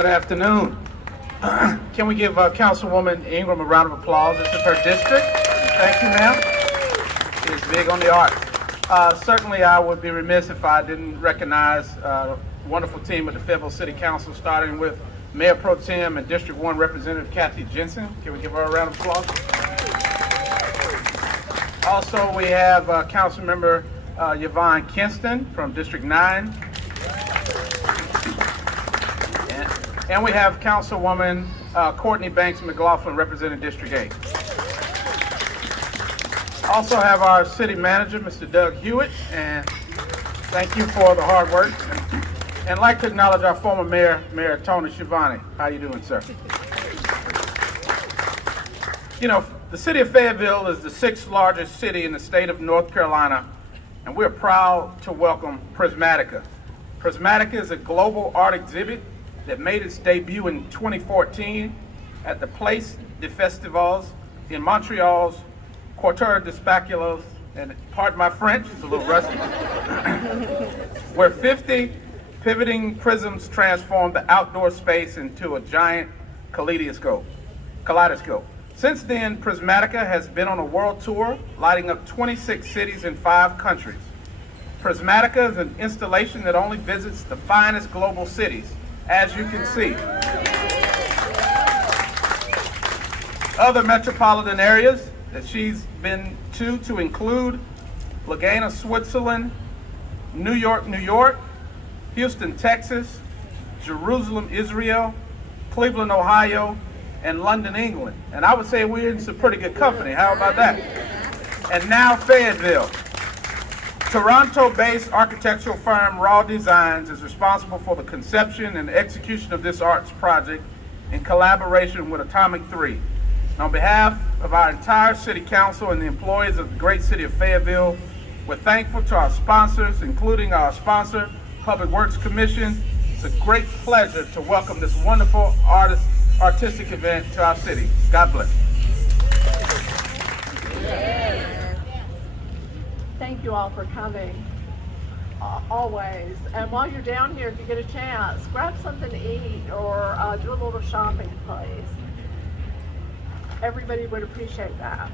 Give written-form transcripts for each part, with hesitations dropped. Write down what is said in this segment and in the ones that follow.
Good afternoon. Can we give Councilwoman Ingram a round of applause? This is her district. Thank you, ma'am. She is big on the arts. Certainly, I would be remiss if I didn't recognize a wonderful team of the Fayetteville City Council, starting with Mayor Pro Tem and District 1 Representative Kathy Jensen. Can we give her a round of applause? Also, we have Councilmember Yvonne Kinston from District 9. And we have Councilwoman Courtney Banks McLaughlin representing District 8. Also have our City Manager, Mr. Doug Hewitt, and thank you for the hard work. And I'd like to acknowledge our former Mayor, Mayor Tony Schiavone. How you doing, sir? You know, the city of Fayetteville is the 6th largest city in the state of North Carolina, and we're proud to welcome Prismatica. Prismatica is a global art exhibit that made its debut in 2014 at the Place des Festivals in Montreal's Quartier des Spectacles, and pardon my French, it's a little rusty, where 50 pivoting prisms transformed the outdoor space into a giant kaleidoscope. Since then, Prismatica has been on a world tour, lighting up 26 cities in 5 countries. Prismatica is an installation that only visits the finest global cities, as you can see. Other metropolitan areas that she's been to include Lugano, Switzerland, New York, New York, Houston, Texas, Jerusalem, Israel, Cleveland, Ohio, and London, England. And I would say we're in some pretty good company. How about that? And now Fayetteville. Toronto-based architectural firm Raw Designs is responsible for the conception and execution of this arts project in collaboration with Atomic 3. On behalf of our entire City Council and the employees of the great city of Fayetteville, we're thankful to our sponsors, including our sponsor, Public Works Commission. It's a great pleasure to welcome this wonderful artistic event to our city. God bless. Thank you all for coming, always. And while you're down here, if you get a chance, grab something to eat or do a little shopping, please. Everybody would appreciate that.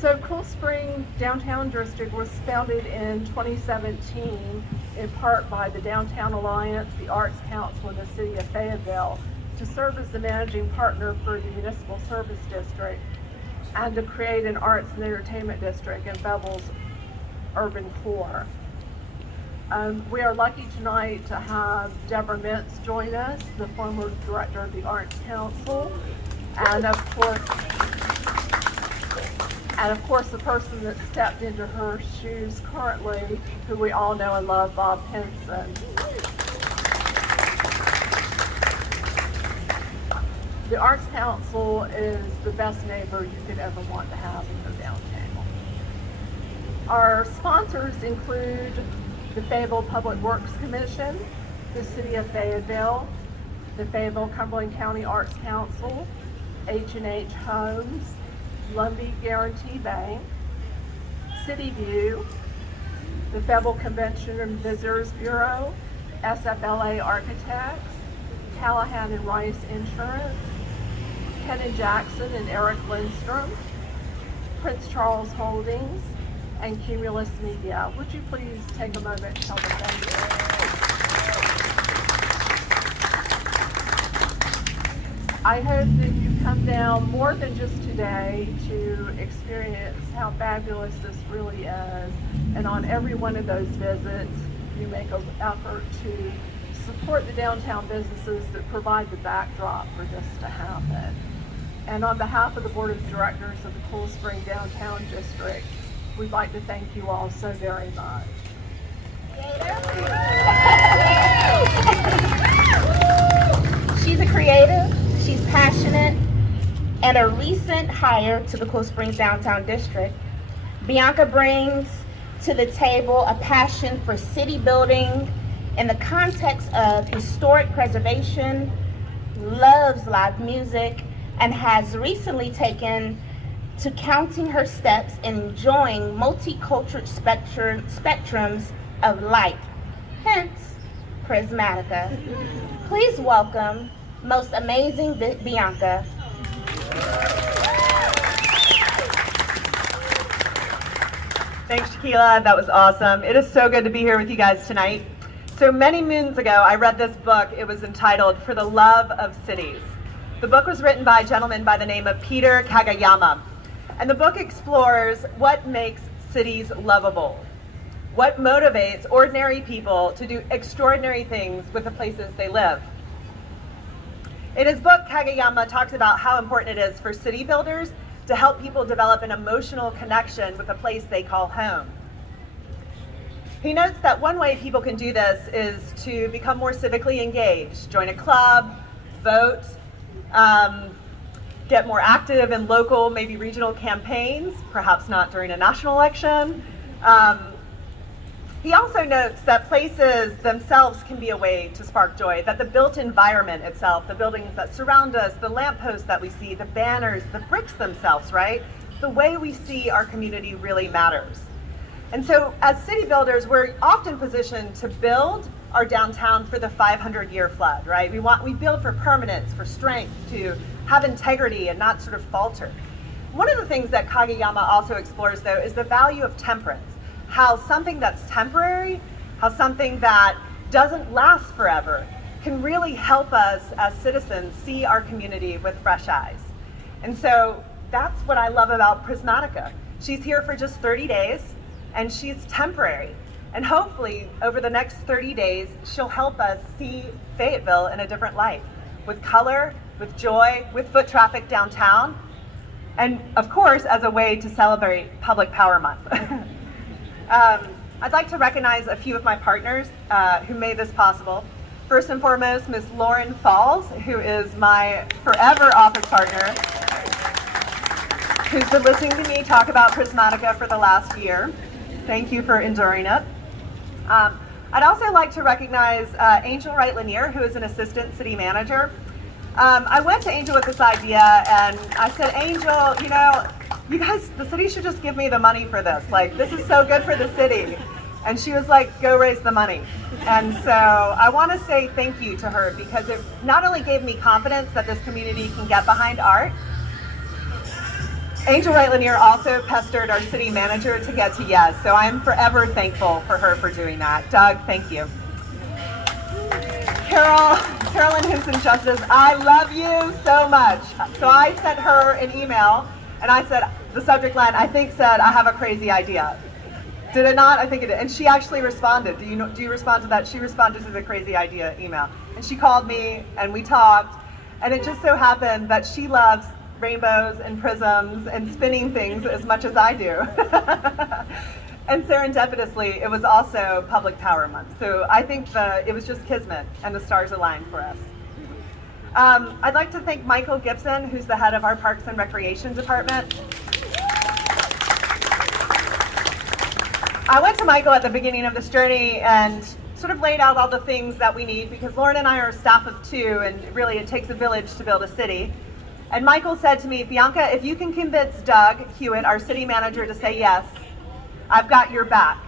So Cool Spring Downtown District was founded in 2017 in part by the Downtown Alliance, the Arts Council, and the City of Fayetteville to serve as the managing partner for the Municipal Service District and to create an arts and entertainment district in Fayetteville's urban core. We are lucky tonight to have Deborah Mintz join us, the former director of the Arts Council, and of course the person that stepped into her shoes currently, who we all know and love, Bob Henson. The Arts Council is the best neighbor you could ever want to have in your downtown. Our sponsors include the Fayetteville Public Works Commission, the City of Fayetteville, the Fayetteville Cumberland County Arts Council, H&H Homes, Lumbee Guarantee Bank, City View, the Fayetteville Convention and Visitors Bureau, SFLA Architects, Callahan and Rice Insurance, Ken Jackson and Eric Lindstrom, Prince Charles Holdings, and Cumulus Media. Would you please take a moment and tell them thank you? I hope that you come down more than just today to experience how fabulous this really is. And on every one of those visits, you make an effort to support the downtown businesses that provide the backdrop for this to happen. And on behalf of the Board of Directors of the Cool Spring Downtown District, we'd like to thank you all so very much. She's a creative, she's passionate, and a recent hire to the Cool Springs Downtown District. Bianca brings to the table a passion for city building in the context of historic preservation, loves live music, and has recently taken to counting her steps and enjoying multicultural spectrums of light. Hence, Prismatica. Please welcome most amazing Bianca. Thanks, Shaquila. That was awesome. It is so good to be here with you guys tonight. So many moons ago, I read this book. It was entitled For the Love of Cities. The book was written by a gentleman by the name of Peter Kageyama. And the book explores what makes cities lovable, what motivates ordinary people to do extraordinary things with the places they live. In his book, Kageyama talks about how important it is for city builders to help people develop an emotional connection with a place they call home. He notes that one way people can do this is to become more civically engaged, join a club, vote, get more active in local, maybe regional campaigns, perhaps not during a national election. He also notes that places themselves can be a way to spark joy, that the built environment itself, the buildings that surround us, the lampposts that we see, the banners, the bricks themselves, right? The way we see our community really matters. And so as city builders, we're often positioned to build our downtown for the 500-year flood, right? We build for permanence, for strength, to have integrity and not sort of falter. One of the things that Kageyama also explores, though, is the value of temperance. How something that's temporary, how something that doesn't last forever can really help us as citizens see our community with fresh eyes. And so that's what I love about Prismatica. She's here for just 30 days, and she's temporary. And hopefully, over the next 30 days, she'll help us see Fayetteville in a different light, with color, with joy, with foot traffic downtown, and of course, as a way to celebrate Public Power Month. I'd like to recognize a few of my partners who made this possible. First and foremost, Ms. Lauren Falls, who is my forever office partner, who's been listening to me talk about Prismatica for the last year. Thank you for enduring it. I'd also like to recognize Angel Wright Lanier, who is an assistant city manager. I went to Angel with this idea and I said, Angel, you know, you guys, the city should just give me the money for this. Like, this is so good for the city. And she was like, go raise the money. And so I want to say thank you to her, because it not only gave me confidence that this community can get behind art, Angel Wright Lanier also pestered our city manager to get to yes. So I'm forever thankful for her for doing that. Doug, thank you. Carolyn Hinson Justice, I love you so much. So I sent her an email and I said, the subject line I think said, I have a crazy idea. Did it not? I think it did. And she actually responded. Do you respond to that? She responded to the crazy idea email. And she called me and we talked. And it just so happened that she loves rainbows and prisms and spinning things as much as I do. And serendipitously, it was also Public Power Month. So I think it was just kismet and the stars aligned for us. I'd like to thank Michael Gibson, who's the head of our Parks and Recreation Department. I went to Michael at the beginning of this journey and sort of laid out all the things that we need, because Lauren and I are a staff of 2, and really it takes a village to build a city. And Michael said to me, Bianca, if you can convince Doug Hewitt, our city manager, to say yes, I've got your back.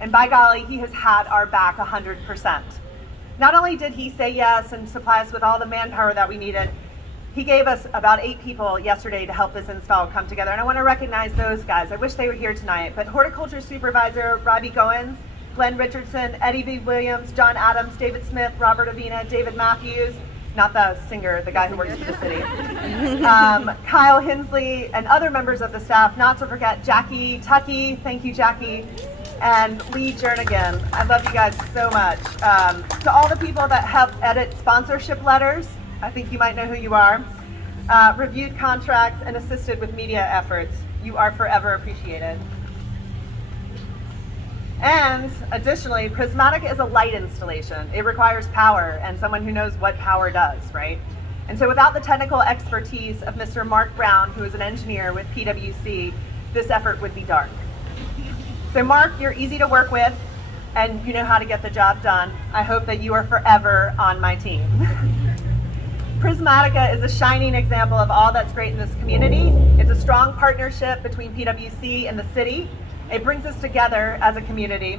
And by golly, he has had our back 100%. Not only did he say yes and supply us with all the manpower that we needed, he gave us about 8 people yesterday to help this install come together. And I want to recognize those guys. I wish they were here tonight. But Horticulture Supervisor Robbie Goins, Glenn Richardson, Eddie B. Williams, John Adams, David Smith, Robert Avina, David Matthews, not the singer, the guy who works for the city, Kyle Hensley, and other members of the staff, not to forget Jackie Tucky, thank you Jackie, and Lee Jernigan. I love you guys so much. To all the people that helped edit sponsorship letters, I think you might know who you are, reviewed contracts and assisted with media efforts, you are forever appreciated. And additionally, Prismatica is a light installation. It requires power and someone who knows what power does, right? And so without the technical expertise of Mr. Mark Brown, who is an engineer with PwC, this effort would be dark. So Mark, you're easy to work with and you know how to get the job done. I hope that you are forever on my team. Prismatica is a shining example of all that's great in this community. It's a strong partnership between PwC and the city. It brings us together as a community.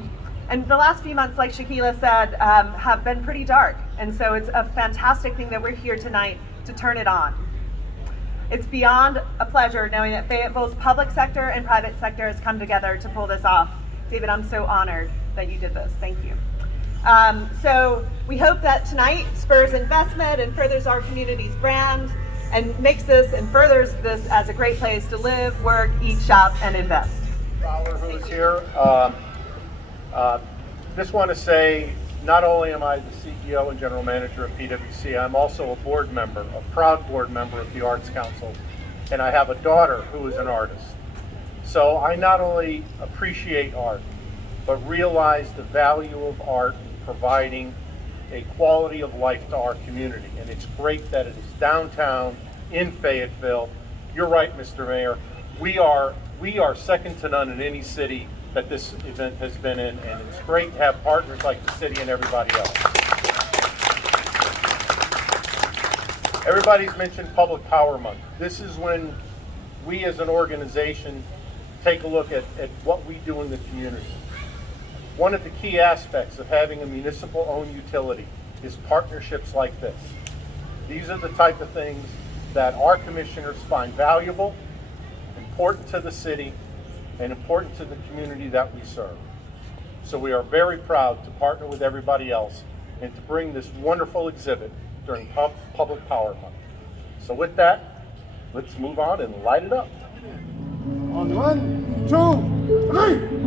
And the last few months, like Shaquila said, have been pretty dark. And so it's a fantastic thing that we're here tonight to turn it on. It's beyond a pleasure knowing that Fayetteville's public sector and private sector has come together to pull this off. David, I'm so honored that you did this. Thank you. So we hope that tonight spurs investment and furthers our community's brand and makes this and furthers this as a great place to live, work, eat, shop, and invest. Fowler, who's here. Just want to say, not only am I the CEO and General Manager of PwC, I'm also a board member, a proud board member of the Arts Council, and I have a daughter who is an artist. So I not only appreciate art, but realize the value of art in providing a quality of life to our community. And it's great that it is downtown in Fayetteville. You're right, Mr. Mayor. We are second to none in any city that this event has been in, and it's great to have partners like the city and everybody else. Everybody's mentioned Public Power Month. This is when we as an organization take a look at what we do in the community. One of the key aspects of having a municipal-owned utility is partnerships like this. These are the type of things that our commissioners find valuable, important to the city, and important to the community that we serve. So we are very proud to partner with everybody else and to bring this wonderful exhibit during Public Power Month. So with that, let's move on and light it up. On 1, 2, 3.